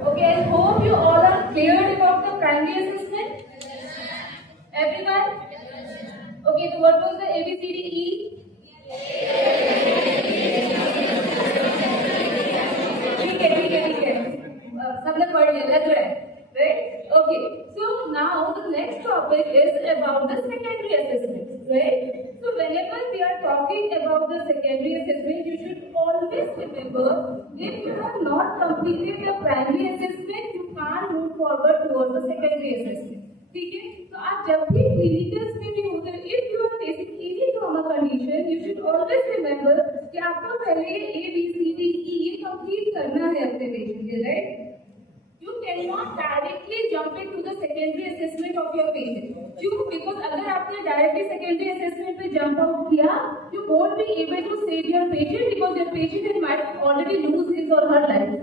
Okay, I hope you all are cleared about the primary assessment. Everyone? Okay, so what was the ABCDE? ठीक है सबने पढ़ लिया लग रहा है right okay so now the next topic is about the secondary assessment right so whenever we are talking about the secondary assessment you should always remember if you have not completed the primary assessment you can't move forward towards the secondary assessment ठीक है तो आप जब भी clinicals में भी होते हैं if you are facing any trauma condition you should always remember कि आपको पहले ABCDE ये कंप्लीट करना है अपने पेशेंट के right You cannot directly jump into the secondary assessment of your patient. क्यों? Because अगर आपने directly secondary assessment पे jump out किया, you won't be able to save your patient because your patient might already lose his or her life,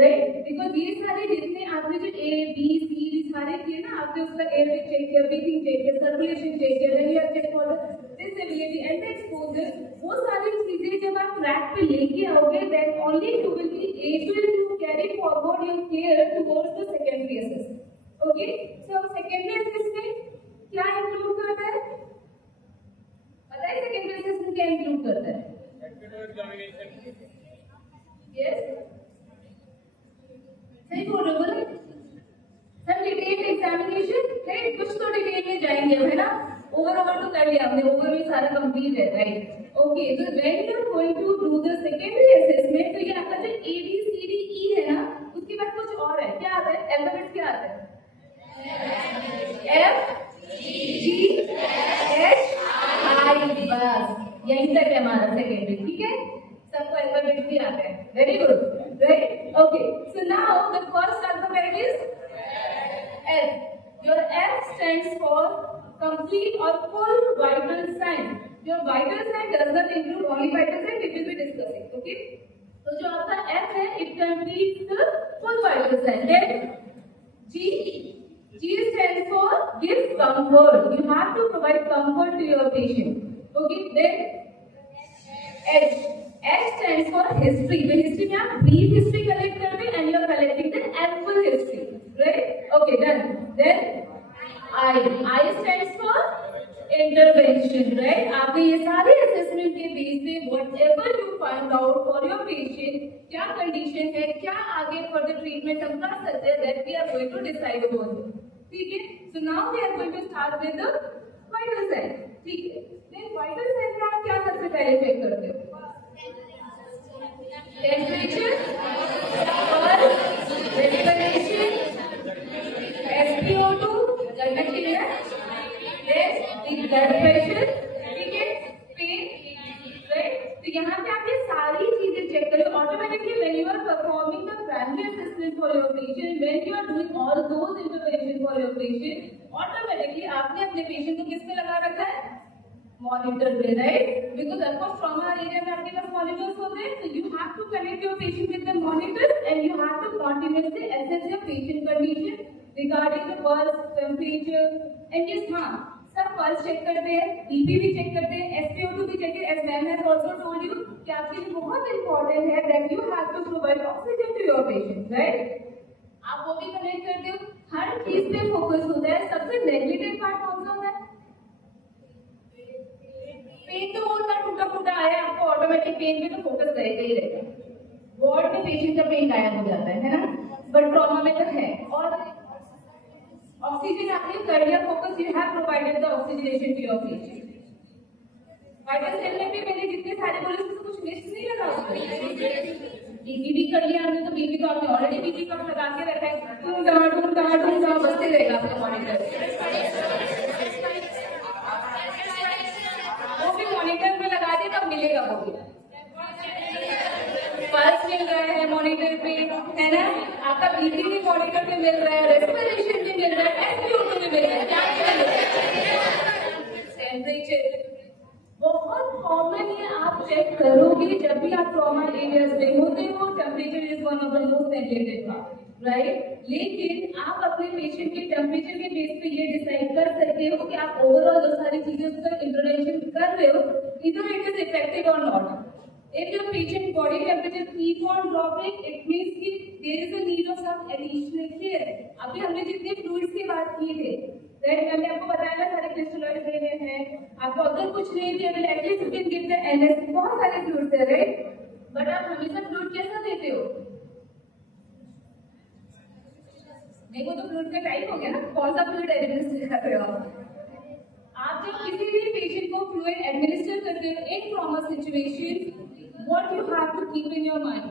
right? Because ये सारे जितने आपने जो A, B, C सारे किए ना, आपने उसका air check किया, breathing check किया, circulation check किया, then you have checked for the disability and the exposure. वो सारी चीजें जब आप track पे लेके आओगे, then only you will be able to carry forward your care towards the secondary assessment. Okay? So secondary assessment क्या include करता है? पता है secondary assessment क्या include करता है? Yes? सही बोल रहे हो बोले? सब डिटेल एग्जामिनेशन राइट कुछ तो डिटेल में जाएंगे है ना ओवर तो कर लिया हमने ओवर भी सारा कंप्लीट है राइट ओके तो when you are going to do the secondary assessment तो ये आपका जो ABCDE है ना उसके बाद कुछ और है क्या आता है अल्फाबेट क्या आता है FGHI बस यहीं तक है हमारा सेकेंडरी ठीक है सबको अल्फाबेट भी आता है very good right okay so now the first alphabet is F. Your F stands for complete or full vital sign. Your vital sign does not include only vital sign. We will be discussing. Okay. So जो आपका F है, it completes the full vital sign. Then G. G stands for give comfort. You have to provide comfort to your patient. Okay. Then H. H stands for history. The history में आप brief history collect करते हैं and you are collecting the ample history. Right? Okay, done. Then I. I stands for intervention, right? आपके ये सारे assessment के base पे whatever you find out for your patient, क्या condition है, क्या आगे further treatment हम कर सकते हैं, that we are going to decide upon. ठीक है? So now we are going to start with the vital sign. ठीक है? Then vital sign में आप क्या सबसे पहले check करते हो? Temperature, pulse, respiration. SpO2 conducting है then the blood pressure ठीक है pain right तो यहाँ पे आप ये सारी चीजें चेक करें automatically when you are performing the primary assessment for your patient when you are doing all those intervention for your patient automatically आपने अपने patient को किस पे लगा रखा है monitor पे right because of course trauma area में आपके पास monitors होते हैं so you have to connect your patient with the monitors and you have to continuously assess your patient condition regarding the pulse, temperature, and yes, हाँ, सब pulse check करते हैं, BP भी check करते हैं, SpO2 भी check करते हैं, as ma'am has also told you कि आपके लिए बहुत important है that you have to provide oxygen to your patient, right? आप वो भी connect करते हो, हर चीज पे focus होता है, सबसे negative part कौन सा होता है? पेन तो उनका टूटा फूटा आया आपको ऑटोमेटिक पेन पे तो फोकस रहेगा ही रहेगा वार्ड में पेशेंट का पेन गायब हो जाता है ना बट ट्रॉमा में तो है और ऑक्सीजन आपने कर लिया focus you have provided the oxygenation to your patient vital cell में भी मैंने जितने सारे बोले उसमें कुछ लिस्ट नहीं लगा उसमें बीपी भी कर लिया हमने तो बीपी तो आपने ऑलरेडी बीपी कप लगा के रखा है तुम बसते रहेगा आपका मॉनिटर वो भी मॉनिटर में लगा दे तब मिलेगा वो भी पल्स मिल रहा है मॉनिटर पे है ना आपका बीपी भी मॉनिटर पे मिल रहा है रेस्पिरेशन भी मिल रहा है SpO2 भी मिल रहा है टेम्परेचर बहुत कॉमन है आप चेक करोगे जब भी आप ट्रॉमा एरियाज में होते हो temperature is one of the most neglected part right लेकिन आप अपने पेशेंट के टेम्परेचर के बेस पे ये डिसाइड कर सकते हो कि आप ओवरऑल जो सारी चीजें उसका इंटरवेंशन कर रहे हो इधर इट इज इफेक्टिव और not If your patient body temperature keep on dropping, it means कि there is a need of some additional care. अभी हमने जितने फ्लूइड्स की बात की थी, राइट, मैंने आपको बताया ना सारे क्रिस्टलॉइड देने हैं, आपको अगर कुछ नहीं भी अगर at least you can give the NS, बहुत सारे फ्लूइड्स है, राइट, बट आप हमेशा फ्लूइड कैसा देते हो? नहीं, वो तो फ्लूइड का टाइप हो गया ना, कौन सा फ्लूइड एडमिनिस्टर कर रहे हो आप जब किसी भी पेशेंट को फ्लूइड एडमिनिस्टर करते हो in trauma situation, what you have to keep in your mind,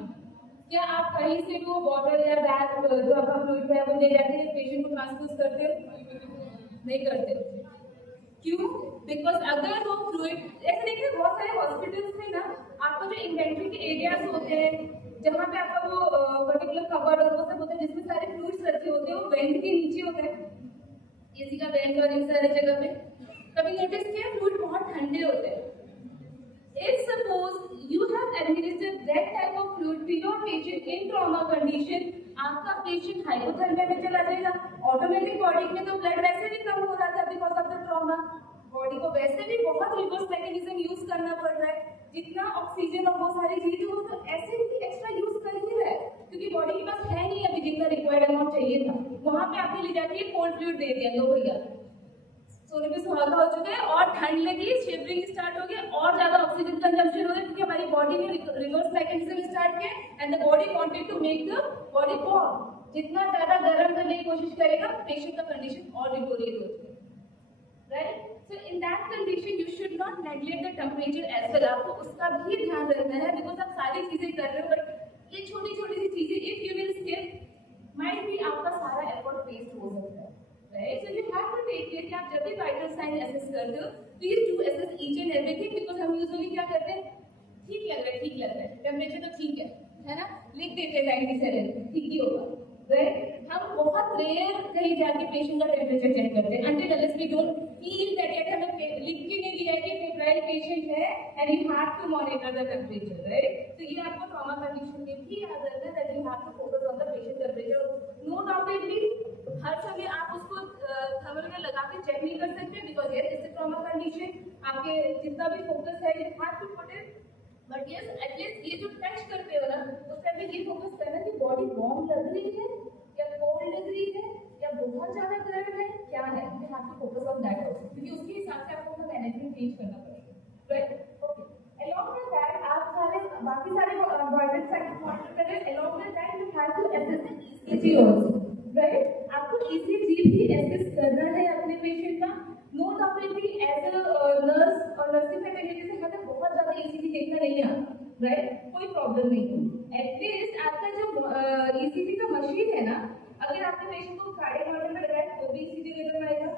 क्या आप कहीं से वो बॉटल या बैग जो आपका फ्लूइड है वो ले जाके पेशेंट को ट्रांसफ्यूज करते हो? नहीं करते। क्यों? बिकॉज अगर वो फ्लूइड, ऐसे देखिए बहुत सारे हॉस्पिटल्स में ना आपको जो इन्वेंट्री के एरियाज होते हैं जहाँ पे आपका वो पर्टिकुलर कवर और वो सब होता है जिसमें सारे फ्लूइड्स रखे होते हैं, वो वेंट के नीचे होता है, किसी का वेंट और इन सारे जगह पे कभी नोटिस किया फ्लूइड बहुत ठंडे होते हैं। If suppose you have administered that type of fluid to your patient in trauma condition, आपका पेशेंट हाइपोथर्मिया में चला जाएगा, ऑटोमेटिक बॉडी में तो ब्लड वैसे भी कम हो रहा था because of the trauma, body को वैसे भी बहुत रिवर्स मैकेनिज्म यूज करना पड़ रहा है, जितना ऑक्सीजन और बहुत सारी चीजें वो तो ऐसे भी एक्स्ट्रा यूज कर ही रहा है क्योंकि बॉडी के पास है नहीं अभी जितना रिक्वायर्ड अमाउंट चाहिए था, वहां पे आपने ले जाके कोल्ड फ्लूइड दे दिया, लो भैया सोने पे सुहागा हो चुका है और ठंड लगी, शिवरिंग स्टार्ट हो गया और ज्यादा ऑक्सीजन कंजम्पशन हो गया क्योंकि हमारी बॉडी ने रिवर्स मैकेनिज्म स्टार्ट किया and the body wanted to make the body warm, जितना ज्यादा गर्म करने की कोशिश करेगा पेशेंट का कंडीशन और डिटोरिएट हो जाएगा, right. So in that condition you should not neglect the temperature as well, आपको उसका भी ध्यान रखना है बिकॉज आप सारी चीजें कर रहे हो बट ये छोटी छोटी सी चीजें if you will skip might भी आपका सारा एफर्ट वेस्ट हो सकता है, right? So you have to take care कि आप जब भी vital sign assess करते हो, please do assess each and everything because हम usually क्या करते हैं, ठीक लग रहा है, टेम्परेचर तो ठीक है ना, लिख देते हैं 97, ठीक ही होगा, right? हम बहुत रेयर कहीं जाके पेशेंट का टेम्परेचर चेक करते हैं until unless we don't feel that yet हमें लिख के नहीं दिया है कि फेब्राइल पेशेंट है and you have to monitor the temperature, right? तो ये आपको trauma condition में भी याद रखना है that you have to focus on the patient temperature, no doubtedly हर समय आप उसको थर्मोमीटर लगा के चेक नहीं कर सकते because yes it's a trauma condition, आपके जितना भी फोकस है you have to put it, but yes at least ये जो टच करते हो ना उस टाइम पे ये फोकस करना कि बॉडी वार्म लग रही है या कोल्ड लग रही है या बहुत ज्यादा गर्म है, क्या है, you have to focus on that also क्योंकि उसके हिसाब से आपको अपना मैनेजमेंट चेंज करना पड़ेगा, right. Okay, along with that आप सारे बाकी सारे वाइटल साइंस मॉनिटर करें, along with that you have to assess the ECG also, right. आपको ईसीजी भी एसेस करना है अपने पेशेंट का, no doubtly as a nurse और नर्सिंग फैकल्टी से हमें बहुत ज्यादा ईसीजी देखना नहीं है, राइट, कोई प्रॉब्लम नहीं है, एटलीस्ट आपका जो ईसीजी का मशीन है ना, अगर आपने पेशेंट को कार्डियक मॉनिटर में लगाया तो भी ईसीजी लेकर आएगा,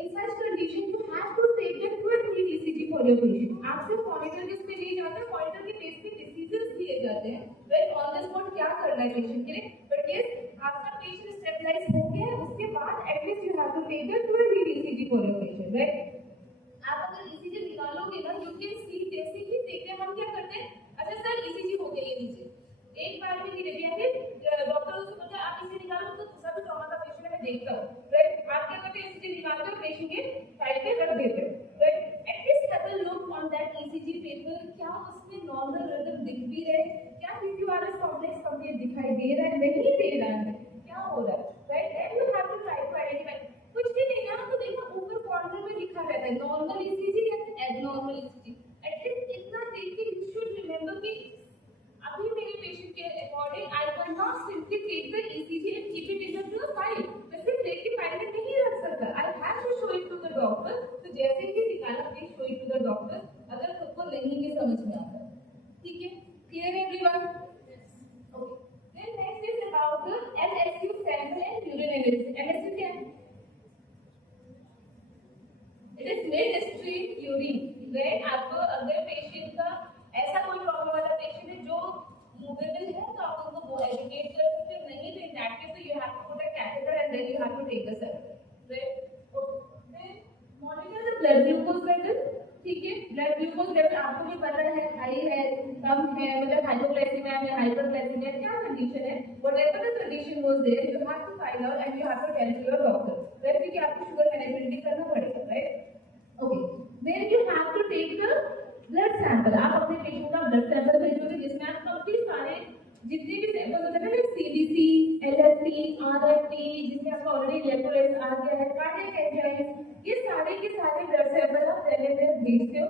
in such condition you have to take the true ECG for your patient, आपसे मॉनिटर किस पे लिए जाते हैं, मॉनिटर के बेस पे डिसीजंस लिए जाते हैं, राइट, ऑन द स्पॉट क्या करना है पेशेंट के लिए, बट यस आपका पेशेंट स्टेबलाइज हो गया है उसके बाद at least you have to take the true ECG for your patient, right. आप अगर ईसीजी निकालोगे ना यू कैन सी जैसे ही देखते हैं हम क्या करते हैं, अच्छा सर ईसीजी हो गया ये नीचे एक बार में नहीं देखिए, फिर डॉक्टर उसको बोलते हैं आप ईसीजी निकालो तो दूसरा भी ट्रॉमा का पेशेंट है मैं देखता हूँ, राइट, आप क्या करते हैं ईसीजी निकालते हो पेशेंट के साइड पे रख देते हो, right, at least have a look on that ECG paper, क्या उसमें नॉर्मल रिदम दिख भी रहे, क्या पीक्यूआरएस कॉम्प्लेक्स कंप्लीट दिखाई दे रहा है, नहीं दे रहा है, क्या हो रहा है, right, then you have to try to identify, कुछ भी नहीं ना तो देखो ऊपर कॉर्नर में लिखा रहता है नॉर्मल ईसीजी या एबनॉर्मल ईसीजी, एटलीस्ट इतना देख के यू शुड रिमेंबर कि अभी मेरे पेशेंट के according I can not simply take the ECG and keep it in the file, मैं सिर्फ लेके फाइल में नहीं रख सकता, I have to show it to the doctor, तो जैसे ही निकाला please show it to the doctor अगर खुद को नहीं भी समझ में आता है, ठीक है, clear everyone, okay. Then next is about the MSU sample and urine analysis, MSU क्या है, it is mid stream urine, where आपको अगर पेशेंट का ऐसा कोई प्रॉब्लम वाला पेशेंट है जो मूवेबल है तो आप उनको वो एजुकेट कर सकते हैं, नहीं तो इन दैट केस तो you have to put a catheter and then you have to take the sample, right. Okay, then monitor the blood glucose level, ठीक है, ब्लड ग्लूकोज लेवल आपको भी पता है हाई है कम है, मतलब हाइपोग्लाइसेमिया है हाइपरग्लाइसेमिया क्या कंडीशन है, whatever the condition was there you have to find out and you have to tell to your doctor, right, क्योंकि आपको शुगर मैनेजमेंट भी करना पड़ेगा, right. Okay, then you have to take the blood sample, आप अपने patient का blood sample जितने भी सैंपल होते हैं ना, सीडीसी, एलएफटी, आरएफटी, जिसमें आपका ऑलरेडी इलेक्ट्रोलाइट आ गया है, कार्डियक एंजाइम, ये सारे के सारे ब्लड सैंपल आप पहले भेजते हो।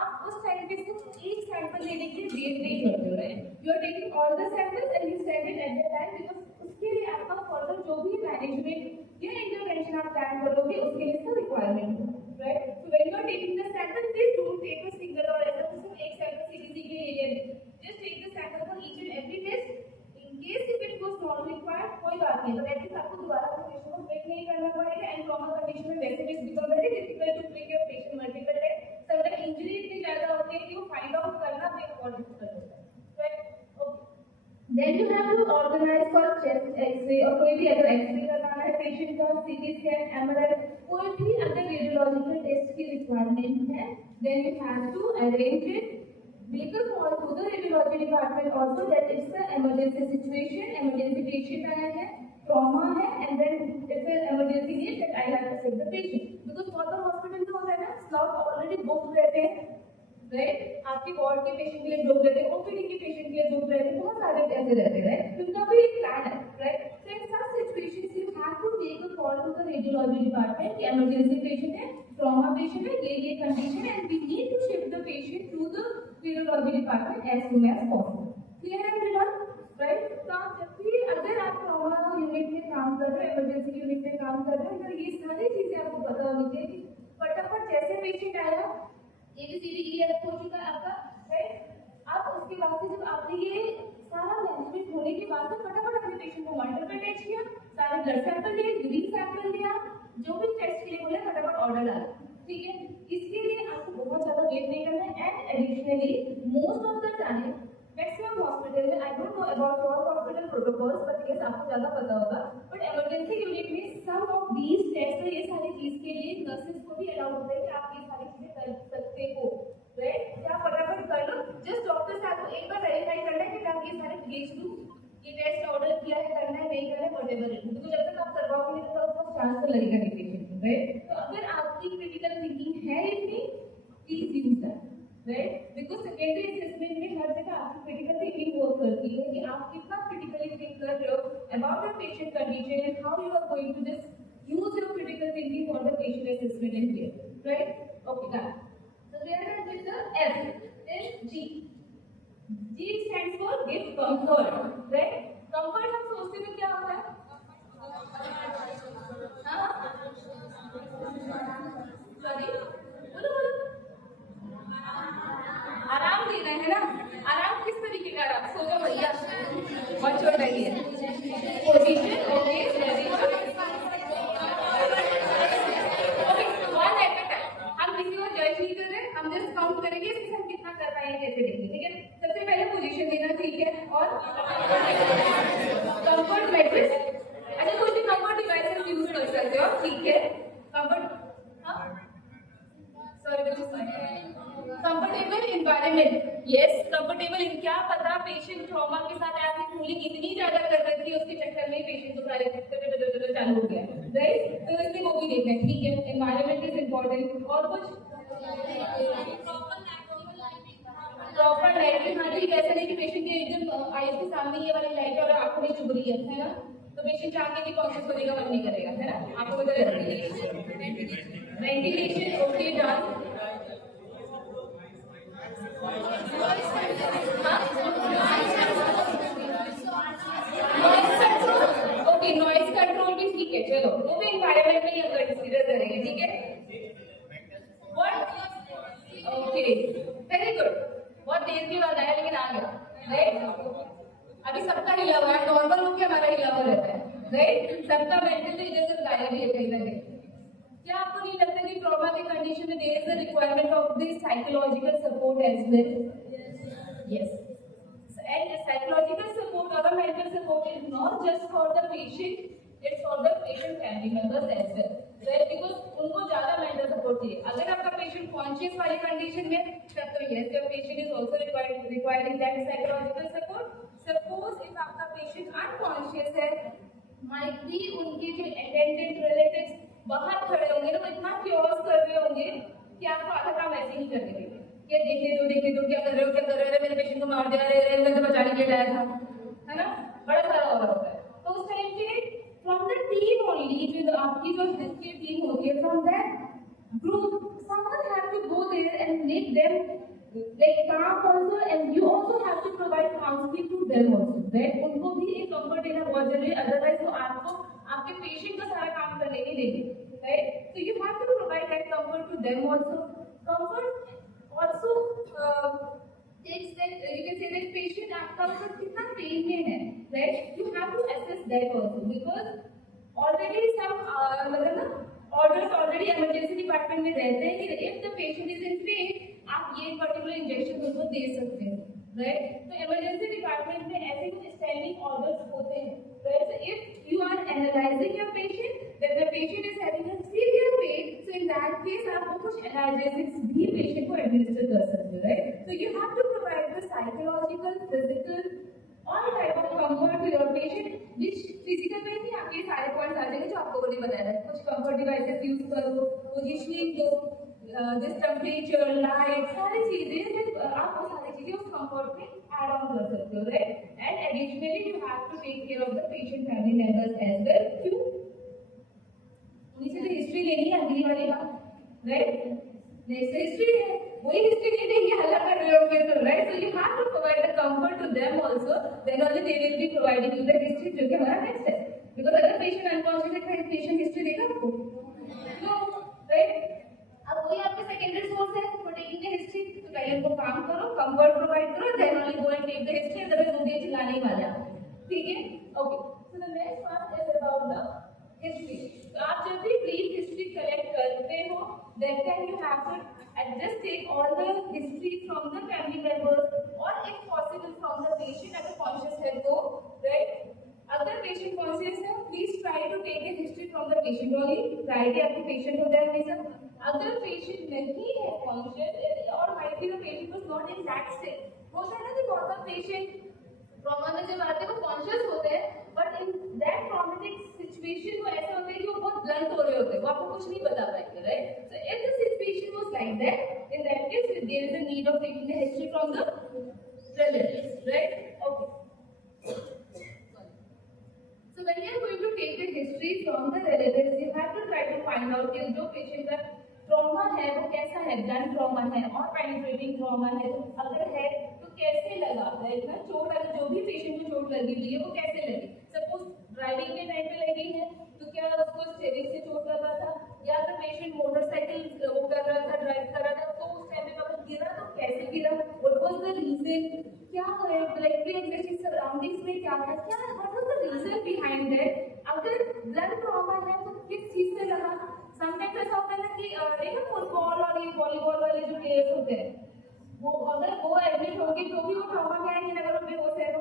आप उस टाइम पे सिर्फ एक सैंपल लेने के लिए वेट नहीं करते हो, right? You are taking all the samples and you send it at the time, because उसके लिए आपका फर्दर जो भी मैनेजमेंट या इंटरवेंशन आप प्लान करोगे उसके लिए इसका रिक्वायरमेंट है, right? So when you are taking the sample, please don't take a single और ऐसा सिर्फ एक सैंपल सीडीसी के लिए ले, just take the sample for each and every test. In case if it was not required, कोई बात नहीं, बट एटलीस्ट आपको दोबारा पेशेंट को ब्रेक नहीं करना पड़ेगा। एंड ट्रॉमा कंडीशन में वैसे भी it's become very difficult to break your patient multiple time. Sometime injury इतनी ज्यादा होती है कि वो फाइंड आउट करना भी बहुत डिफिकल्ट होता है, right? Okay, then you have to organise for chest X-ray और कोई भी अगर एक्सरे कराना है पेशेंट का, सीटी स्कैन, एमआरआई, कोई भी अगर रेडियोलॉजिकल टेस्ट की रिक्वायरमेंट है, then you have to arrange it, make a call to the radiology department also that it's the emergency situation, emergency patient आया है, trauma है, and then if an emergency needs that I have to save the patient, because for the hospital जो होता है ना, slot already booked रहते हैं, right? आपके वार्ड के पेशेंट के लिए बुक रहते हैं, ओपीडी के पेशेंट के लिए बुक रहते हैं, बहुत सारे ऐसे रहते हैं, राइट? उनका भी एक प्लान है, right? So in such situations you have to make a call to the radiology department कि emergency patient है, trauma patient है, ये condition है, and we need to shift the patient to the radiology department as soon as possible. Clear everyone? Right? तो आप जब भी अगर आप trauma यूनिट में काम कर रहे हो, emergency यूनिट में काम कर रहे हो, तो ये सारी चीजें आपको पता होनी चाहिए कि फटाफट जैसे पेशेंट आया, ABCD हो चुका है आपका, राइट? अब उसके बाद से जब आपने ये सारा मैनेजमेंट होने के बाद में फटाफट अपने पेशेंट को मॉनिटर पे अटैच किया, सारे ब्लड सैंपल लिए, यूरिन सैंपल लिया, जो भी टेस्ट के लिए बोले फटाफट ऑर्डर डाला, ठीक है? इसके लिए आपको बहुत ज्यादा वेट नहीं करना है। And additionally most of the time maximum hospital में, I don't know about your hospital protocols, but yes आपको ज्यादा पता होगा, बट इमरजेंसी यूनिट में सम ऑफ दीज टेस्ट और ये सारी चीज के लिए नर्सेज को भी अलाउ होता है कि आप ये सारी चीजें कर सकते हो, राइट? क्या फटाफट कर लो, जस्ट डॉक्टर से आपको एक बार वेरीफाई करना है कि आप ये सारे भेज दूं, ये टेस्ट ऑर्डर किया है, करना है नहीं करना है, व्हाटएवर इट इज, तो जब तक आप करवाओगे तो आपको चांस तो लगेगा नहीं पेशेंट, राइट? तो अगर आपकी क्रिटिकल थिंकिंग है इतनी, please use that, right? Because secondary assessment में हर जगह आपकी क्रिटिकल थिंकिंग वर्क करती है कि आप कितना क्रिटिकली थिंक कर रहे हो about your patient condition and how you are going to just use your critical thinking for the patient assessment in here, right? Okay, done. So we are done with the F. Then G. G stands for give comfort, right? Comfort हम सोचते हैं क्या होता है? हाँ? Sorry? बोलो बोलो. आराम देना है ना? आराम किस तरीके का आराम? सो जाओ भैया. बहुत छोटा ही है. Position, okay, very good. जज नहीं कर रहे, हम जस्ट काउंट करेंगे इसमें हम कितना कर पाए हैं, कैसे देखेंगे, ठीक है? सबसे पहले पोजीशन देना, ठीक है? और कंफर्ट मैट्रेस, अच्छा कोई भी कंफर्ट डिवाइसेस यूज कर सकते हो, ठीक है? कंफर्ट, हाँ, sorry, comfortable environment, yes, comfortable in, क्या पता पेशेंट ट्रॉमा के साथ आपने कूलिंग इतनी ज्यादा कर रखी है, उसके चक्कर में पेशेंट को सारे चालू हो गया, राइट? तो इसलिए वो भी देखना है, ठीक है? Environment is important. और कुछ प्रॉपर लाइटिंग, हाँ ठीक है, ऐसा नहीं कि पेशेंट के एकदम आईज के सामने ये वाली लाइट और आंखों में चुभ रही है ना, तो पेशेंट चाहते भी कॉन्शियस होने का मन नहीं करेगा, है ना? आपको ventilation, okay, done. Okay, noise control भी ठीक है, चलो वो भी एनवायरनमेंट में ही हम कंसीडर करेंगे, ठीक है? Okay, very good. बहुत देर के बाद आया लेकिन आ गया, राइट? अभी सबका हिला हुआ है, नॉर्मल लोग हमारा हिला हुआ रहता है, राइट? सबका मेंटल इधर उधर गायब ही है कहीं ना कहीं. क्या आपको नहीं लगता कि ट्रॉमा के कंडीशन में there is the requirement of the psychological support as well? Yes, and psychological support और mental support is not just for the patient, it's for the patient family members as well, right? Because उनको ज़्यादा mental support चाहिए. अगर आपका patient conscious वाली condition में, तब तो yes, your patient is also requiring that psychological support. Suppose if आपका patient unconscious है, might be उनके जो attendant relatives बाहर खड़े होंगे ना, वो इतना chaos कर रहे होंगे कि आपको आधा काम ऐसे ही करने देंगे. क्या देखे दो क्या कर रहे हो, मेरे पेशेंट को मार दिया, मैं तो बचाने के लिए लाया था, है ना, बड़ा सारा और होता है। तो उस टाइम पे फ्रॉम द टीम ओनली, जो आपकी जो हिस्ट्री टीम होती है, from that group someone have to go there and make them like calm also, and you also have to provide counseling to them also, right? उनको भी एक comfort देना बहुत जरूरी है, otherwise वो आपको आपके पेशेंट का सारा काम करने नहीं देंगे, right? So you have to provide that comfort to them also. Comfort also takes that you can say that patient आपका मतलब कितना पेन में है, right? You have to assess that also, because already some मतलब ना orders already emergency department में रहते हैं कि if the patient is in pen आप ये पर्टिकुलर इंजेक्शन उनको दे सकते हैं, राइट? तो इमरजेंसी डिपार्टमेंट में ऐसे कुछ स्टैंडिंग ऑर्डर्स होते हैं, right? So if you are analysing your patient that the patient is having a severe pain, so in that case आप वो कुछ एनाल्जेसिक्स भी पेशेंट को एडमिनिस्टर कर सकते हो, right? So you have to provide the psychological, physical all type of comfort to your patient, which physical में भी आपके सारे पॉइंट्स आ जाएंगे जो आपको बोली बताया है। कुछ कंफर्ट डिवाइसेस यूज करो, पोजीशनिंग दो, दिस टेम्परेचर, लाइट, सारी चीजें आप वो सारी चीजें उस कंफर्ट में ऐड ऑन कर सकते हो, right? And additionally you have to take care of the patient family members as well. क्यों? उन्हीं से तो हिस्ट्री लेनी है अगली वाली बात, राइट? नेक्स्ट हिस्ट्री है, वही हिस्ट्री नहीं देंगे, हल्ला कर रहे होंगे तो, right? So you have to provide the comfort to them also, then only they will be providing you the history, जो कि हमारा नेक्स्ट है। बिकॉज़ अगर पेशेंट अनकॉन्शियस है, पेशेंट हिस्ट्री देगा आपको? No, right? अब वही आपके सेकेंडरी सोर्स है फॉर टेकिंग द हिस्ट्री, तो पहले उनको काम करो, कंफर्ट प्रोवाइड करो, then only go and take the history, otherwise वो भी चिल्लाने ही वाले हैं, ठीक है? Okay, so the next part is about the history. तो आप जब भी ब्रीफ हिस्ट्री कलेक्ट करते हो, that time you have to just take all the history from the family members, or if possible from the patient अगर conscious है तो, right? अगर patient conscious है, please try to take the history from the patient only, try के आपके patient हो जाए हमेशा। अगर patient नहीं है conscious, or might be the patient was not in that state, होता है ना कि बहुत सारे patient ट्रॉमा में जब आते हैं वो कॉन्शियस होते हैं, but in that traumatic situation वो ऐसे होते हैं कि वो बहुत ब्लंट हो रहे होते हैं, वो आपको कुछ नहीं बता पाएंगे, right? So if the situation was like that, in that case there is a need of taking the history from the relatives, right? Okay, so when you are going to take the history from the relatives, you have to try to find out कि जो patient का trauma है वो कैसा है, blunt trauma है और penetrating trauma है, तो अगर है तो कैसे लगा, राइट? ना चोट, अगर जो भी पेशेंट को चोट लगी हुई है वो कैसे लगी? सपोज ड्राइविंग के टाइम पे लगी है तो क्या उसको स्टीयरिंग से चोट लगा था, या अगर पेशेंट मोटरसाइकिल वो कर रहा था, ड्राइव कर रहा था, तो उस टाइम पे अगर गिरा तो कैसे गिरा, व्हाट वाज द रीजन, क्या है लाइक प्री सराउंडिंग्स में क्या था, क्या what was the reason behind that? अगर ब्लड ट्रॉमा है तो किस चीज से लगा? समटाइम्स ऐसा होता है ना कि देखो फुटबॉल और ये वॉलीबॉल वाले जो प्लेयर्स होते हैं, वो अगर वो एडमिट होंगे तो भी वो ट्रॉमा में आएंगे अगर वो बेहोश है तो,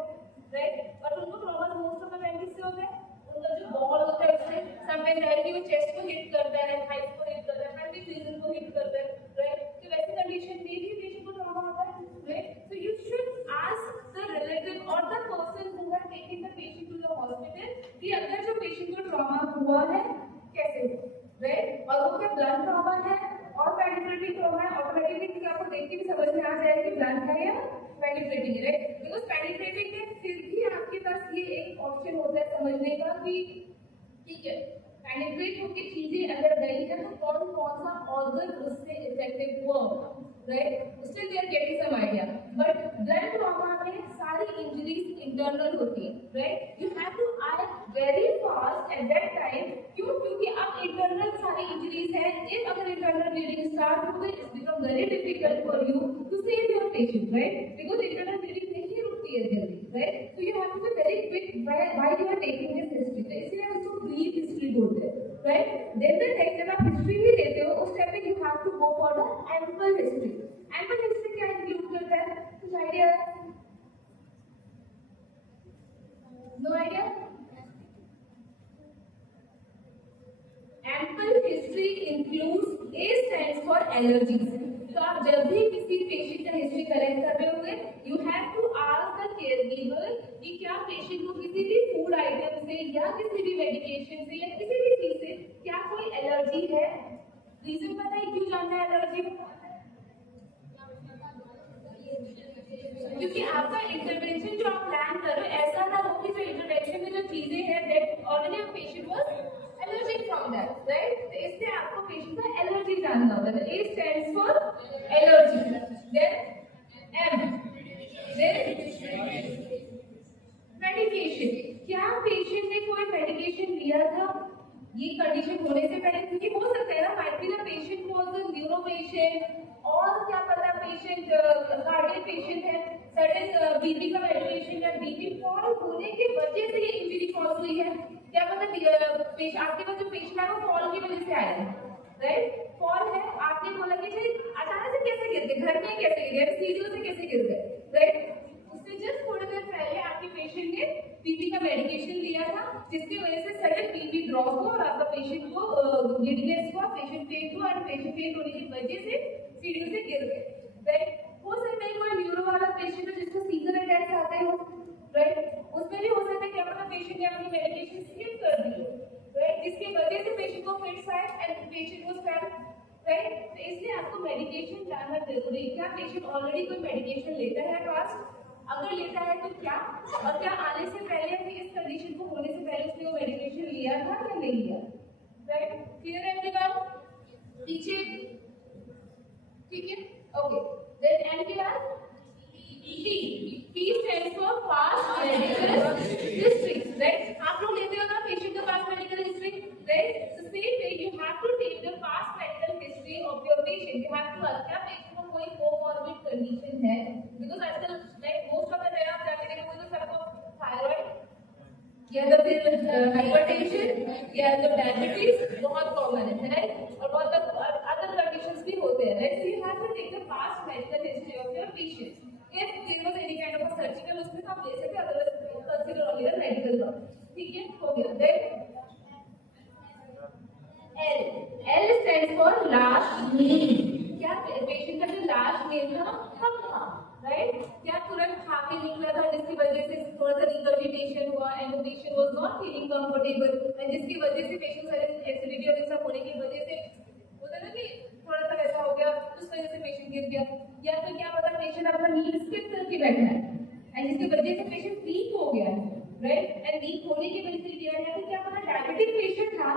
राइट? बट उनको trauma most of the time किससे होता है? उनका जो बॉल होता है उससे, समटाइम्स डायरेक्टली वो चेस्ट को हिट करता है, थाइस को हिट करता है, पेल्विक रीजन को हिट करता है, राइट? तो वैसी कंडीशन में भी पेशेंट को ट्रॉमा होता है, right? So you should ask the relative और the person who are taking the patient to the hospital कि अगर जो पेशेंट को ट्रॉमा हुआ है कैसे हुआ, राइट? और वो क्या ब्लंट ट्रॉमा है और पेनिट्रेटिंग ट्रॉमा है, ऑटोमेटिकली आपको देख के भी समझ में आ जाएगा कि ब्लंट है या पेनिट्रेटिंग है, राइट? बिकॉज पेनिट्रेटिंग में फिर भी आपके पास ये एक ऑप्शन होता है समझने का कि ठीक है, पेनिट्रेट होकर चीजें अगर गई है तो कौन कौन सा ऑर्गन उससे इफेक्टिव हुआ होगा, right? Still we are getting some idea, but blood trauma में सारी इंजरीज इंटरनल होती है, right? You have to act very fast at that time. क्यों? क्योंकि अब इंटरनल सारी इंजरीज है, इफ अगर इंटरनल ब्लीडिंग स्टार्ट हो गई, it's become very difficult for you to save your patient, right? Because internal bleeding नहीं रुकती है जल्दी, right? So you have to be very quick while you are taking this history, तो इसलिए हम इसको ब्रीफ हिस्ट्री बोलते हैं, राइट? देन द नेक्स्ट जब आप हिस्ट्री भी लेते हो उस टाइम पे you have to go for the ample history. Ample history क्या इंक्लूड करता है? कुछ आइडिया है? No idea? Ample history includes, A stands for allergies। तो आप जब भी किसी पेशेंट का हिस्ट्री कलेक्ट कर रहे होंगे, you have to ask the caregiver कि क्या पेशेंट को किसी भी फूड आइटम से या किसी भी मेडिकेशन से या किसी भी चीज से क्या कोई एलर्जी है? रीजन पता है क्यों जानना है एलर्जी? क्योंकि आपका इंटरवेंशन जो आप प्लान कर रहे हो ऐसा ना हो कि जो इंटरवेंशन में जो चीजें हैं that already patient was allergic from that, right? तो इसलिए आपको पेशेंट का एलर्जी जानना होता है। A stands for allergy, then M, then medication. क्या पेशेंट ने कोई मेडिकेशन लिया था ये कंडीशन होने से पहले? क्योंकि हो सकता है ना, might be the patient was a neuro patient और क्या पता पेशेंट कार्डियक पेशेंट है, सडन बीपी का मेडिकेशन या बीपी फॉल होने की वजह से ये इंजरी कॉज हुई है। क्या पता आपके पास जो पेशेंट है वो फॉल की वजह से आया है, राइट? फॉल है, आपने बोला कि जी अचानक से कैसे गिर गए, घर में कैसे गिर गए, सीढ़ियों से कैसे गिर गए, राइट? उससे जस्ट थोड़ी देर पहले आपके पेशेंट ने बीपी का मेडिकेशन लिया था जिसकी वजह से सडन बीपी ड्रॉप हुआ और आपका पेशेंट को गिडनेस हुआ, पेशेंट फेंट हुआ और पेशेंट फेंट होने की वजह से सीढ़ियों से गिर गए, राइट? हो सकता है कोई न्यूरो वाला पेशेंट है जिसको सीजर अटैक्स आते हो, राइट? उसमें भी हो सकता है क्या पता पेशेंट ने अपनी मेडिकेशन स्किप कर दी हो, राइट? जिसकी वजह से पेशेंट को फिट्स आए and patient was fail, right? तो इसलिए आपको मेडिकेशन जानना जरूरी है। क्या पेशेंट ऑलरेडी कोई मेडिकेशन लेता है पास? अगर लेता है तो क्या, और क्या आने से पहले या फिर इस कंडीशन को होने से पहले उसने वो मेडिकेशन लिया था या नहीं लिया, राइट? क्लियर है आपके बात? पीछे ठीक है, ओके। देन एंड के बाद P stands for past medical history, right? आप लोग लेते हो ना पेशेंट का past medical history, right? So same way you have to take the past medical history of your patient. You have to ask क्या patient को कोई comorbid condition है, because आजकल like most of the time आप जाके देखोगे तो सबको थायराइड या तो फिर हाइपरटेंशन या तो डायबिटीज बहुत कॉमन है, राइट? और बहुत अदर कंडीशंस भी होते हैं, right? So you have to take the past medical history of your patient. If there was any kind of a surgical उसमें तो आप ले सकते हैं, otherwise consider only the medical one, ठीक है? हो गया। Then L stands for last name। क्या पेशेंट का जो लास्ट नेम था कब था, राइट? क्या तुरंत खा के निकला था जिसकी वजह से थोड़ा सा रिकर्जिटेशन हुआ and the patient was not feeling comfortable and जिसकी वजह से पेशेंट सडन एसिडिटी और सब होने की वजह से होता है ना कि थोड़ा सा ऐसा हो गया, उस वजह से पेशेंट गिर गया, या फिर क्या पता पेशेंट अपना नीड स्किप करके बैठा है एंड जिसकी वजह से पेशेंट वीक हो गया है, राइट? एंड वीक होने की वजह से क्या है, या फिर क्या पता डायबिटिक पेशेंट था,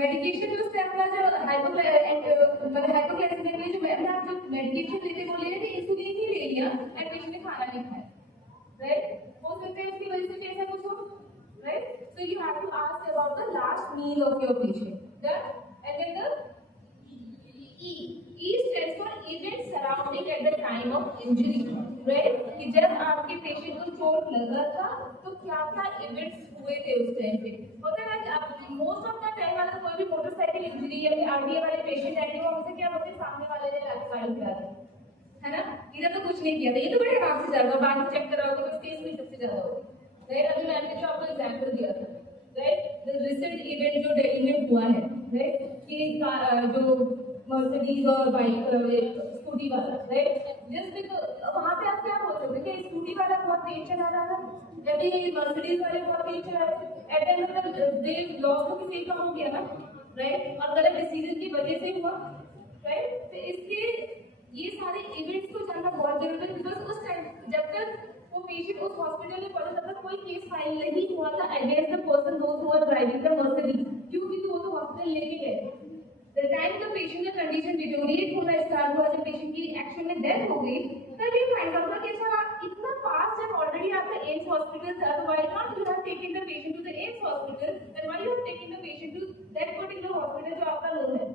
मेडिकेशन जो उससे अपना जो हाइपोग्लाइसेमिया के लिए जो आप जो मेडिकेशन लेते वो ले रहे थे, इंसुलिन ही ले लिया एंड पेशेंट ने खाना नहीं खाया, राइट? हो सकता है इसकी वजह से ऐसा कुछ हो, right? So you have to ask about the last meal of your patient, and then the E stands for events surrounding at the time of injury, right? कि जब आपके पेशेंट को चोट लगा था तो क्या क्या इवेंट्स हुए थे उस टाइम पे। होता है ना मोस्ट ऑफ द टाइम वाला कोई भी मोटरसाइकिल इंजरी या फिर आरडीए वाले पेशेंट आएंगे वो हमसे क्या बोलते हैं, सामने वाले ने लाठी मारी किया था, है ना? इधर तो कुछ नहीं किया था, ये तो बड़े आराम से जाएगा, बाद में चेक कराओगे तो केस भी सबसे ज्यादा होगा, राइट? अभी मैंने जो आपको एग्जाम्पल दिया था, राइट? द रिसेंट इवेंट जो दिल्ली में हुआ है, राइट? कि जो मर्सिडीज और बाइक स्कूटी वाला, राइट? जस्ट वहाँ पे आप क्या बोल सकते हैं, स्कूटी वाला बहुत तेज चला रहा था या फिर मर्सिडीज वाले बहुत तेज चला रहे थे, एट द मतलब दे लॉस तो किसी का हो गया ना, राइट? और गलत डिसीजन की वजह से हुआ, राइट? तो इसलिए ये सारे इवेंट्स को जानना बहुत जरूरी है, बिकॉज उस टाइम जब तक वो पेशेंट उस हॉस्पिटल में पड़ा तब तक कोई केस फाइल नहीं हुआ था against the person those who are driving the Mercedes, क्योंकि वो तो हॉस्पिटल लेके गए। The time the patient का condition deteriorate होना start हुआ, जब patient की एक्शन में डेथ हो गई, तब ये फाइंड आउट हुआ कि अच्छा इतना पास जब ऑलरेडी आपका एम्स हॉस्पिटल था, तो why not you have taken the patient to the AIIMS hospital and why you have taken the patient to that particular hospital जो आपका लोन है।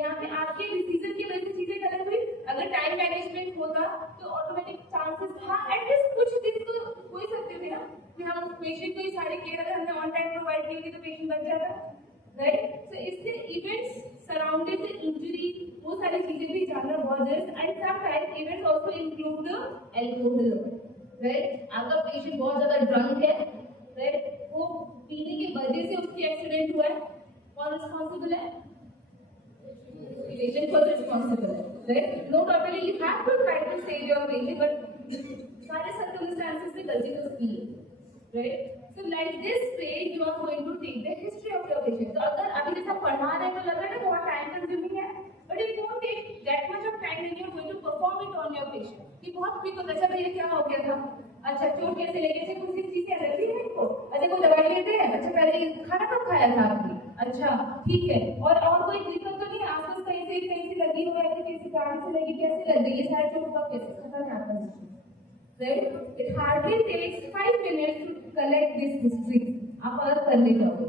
यहाँ पे आपके डिसीजन की वजह से चीजें गलत हुई। अगर टाइम मैनेजमेंट होता तो ऑटोमेटिक चांसेस था एटलीस्ट कुछ दिन तो हो ही सकते थे ना कि हम पेशेंट को ये सारे केयर अगर हमने ऑन टाइम प्रोवाइड किए तो पेशेंट बच जाता, राइट? सो इससे इवेंट्स सराउंडेड द इंजरी वो सारी चीजें भी जानना बहुत जरूरी है। And sometimes events also include the alcohol, right? आपका पेशेंट बहुत ज्यादा ड्रंक है, राइट? वो पीने की वजह से उसकी एक्सीडेंट हुआ है, कौन रिस्पॉन्सिबल है? पेशेंट को रिस्पॉन्सिबल है, right? No problem, you have to try to save your patient, but सारे सर्कमस्टेंसेस में गलती तो उसकी है, right? So like this way you are going to take the history of your patient. तो अगर अभी जैसा पढ़ा रहे हैं तो लग रहा है बहुत टाइम कंज्यूमिंग है, but it won't take that much of time when you are going to perform it on your patient. ये बहुत क्विक होता है, अच्छा भैया क्या हो गया अच्छा चोट कैसे लगी? अच्छा कुछ चीजें अलग ही है इनको? अच्छा कोई दवाई लेते हैं? अच्छा पहले खाना कब खाया था आपने? अच्छा ठीक है। और कोई दिक्कत तो नहीं है आसपास कहीं से लगी हुई है, किसी गाड़ी से लगी, कैसे लग गई? ये सारे चोट का कैसे खत्म है आपका history? Right, it hardly takes 5 minutes to collect this history. आप अगर करने जाओ,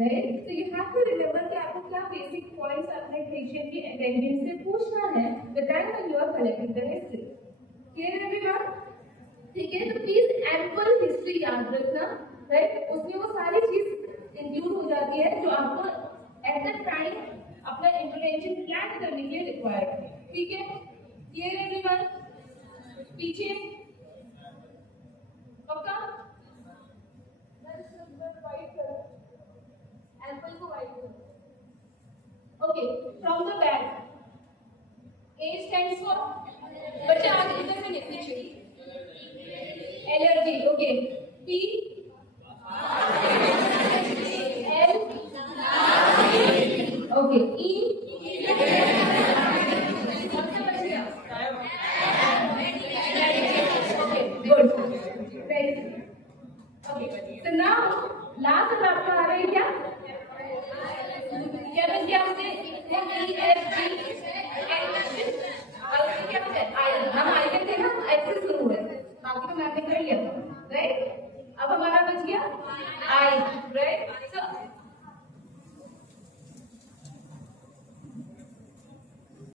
राइट, तो यू हैव टू रिमेंबर कि आपको क्या बेसिक पॉइंट्स अपने पेशेंट की अटेंडेंस से पूछना है the time when you are collecting the history. Clear everyone? ठीक है, तो प्लीज एम्पल हिस्ट्री याद रखना, राइट, उसमें वो सारी चीज इंक्लूड हो जाती है जो आपको एट द टाइम अपना इंटरवेंशन प्लान करने के लिए रिक्वायर्ड है। ठीक है, क्लियर एवरीवन? पीछे पक्का? एम्पल को वाइट करो। Okay, from the back A stands for, बच्चे आगे इधर से लिखने चाहिए। Allergy, okay, P L okay, E okay, good, very okay. तो नाउ लास्ट आपका आ रहा है क्या? क्या बन गया आपसे? E F G हम आइकन थे ना, आई से शुरू हुए, बाकी तो मैंने कर लिया था, राइट? अब हमारा बच गया आई, राइट?